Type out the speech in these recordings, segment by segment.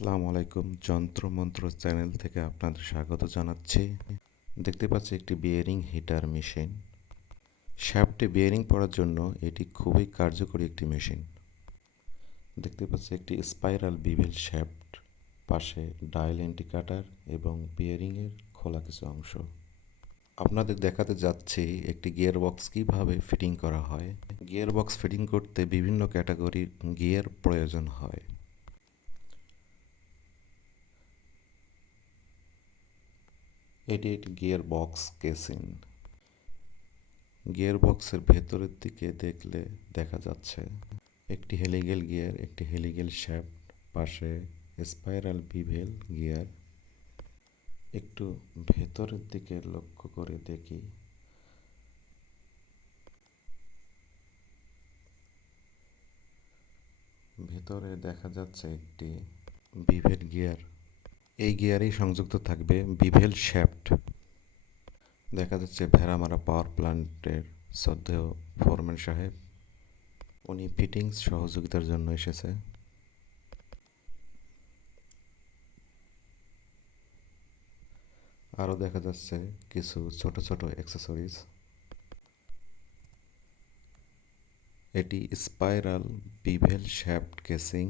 আসসালামু আলাইকুম। যন্ত্রমন্ত্র চ্যানেল থেকে আপনাদের স্বাগত জানাচ্ছি। দেখতে পাচ্ছি একটি বিয়ারিং হিটার মেশিন। শ্যাফটে বিয়ারিং পড়ার জন্য এটি খুবই কার্যকরী একটি মেশিন। দেখতে পাচ্ছি একটি স্পাইরাল বিভেল শ্যাফট, পাশে ডায়াল ইন্ডিকেটর এবং বিয়ারিংয়ের খোলা কিছু অংশ। আপনাদের দেখাতে যাচ্ছি একটি গিয়ার বক্স কীভাবে ফিটিং করা হয়। গিয়ার বক্স ফিটিং করতে বিভিন্ন ক্যাটাগরির গিয়ার প্রয়োজন হয়। এটি একটি গিয়ার বক্স কেসিং। গিয়ার বক্সের ভেতরের দিকে দেখলে দেখা যাচ্ছে একটি হেলিগেল গিয়ার, একটি হেলিগেল শ্যাফট, পাশে স্পাইরাল বিভেল গিয়ার। একটু ভেতরের দিকে লক্ষ্য করে দেখি, ভেতরে দেখা যাচ্ছে একটি বিভেল গিয়ার। এই গিয়ারেই সংযুক্ত থাকবে বিভেল শ্যাফট। দেখা যাচ্ছে ভেড়ামারা পাওয়ার প্ল্যান্টের শ্রদ্ধেয় ফোরম্যান সাহেব, উনি ফিটিংস সহযোগিতার জন্য এসেছে। আরও দেখা যাচ্ছে কিছু ছোট ছোট অ্যাক্সেসরিজ। এটি spiral bevel shaft casing.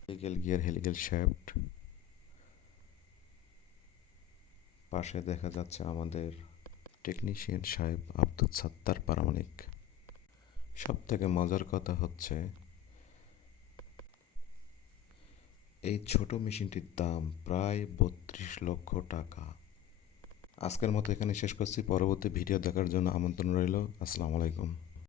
Helical gear, helical shaft. পাশে দেখা যাচ্ছে আমাদের টেকনিশিয়ান সাহেব আব্দুল সাত্তার পারামানিক। সব থেকে মজার কথা হচ্ছে এই ছোট মেশিনটির দাম প্রায় ৩২ লক্ষ টাকা। আজকের মতো এখানে শেষ করছি। পরবর্তী ভিডিও দেখার জন্য আমন্ত্রণ রইল। আসসালামু আলাইকুম।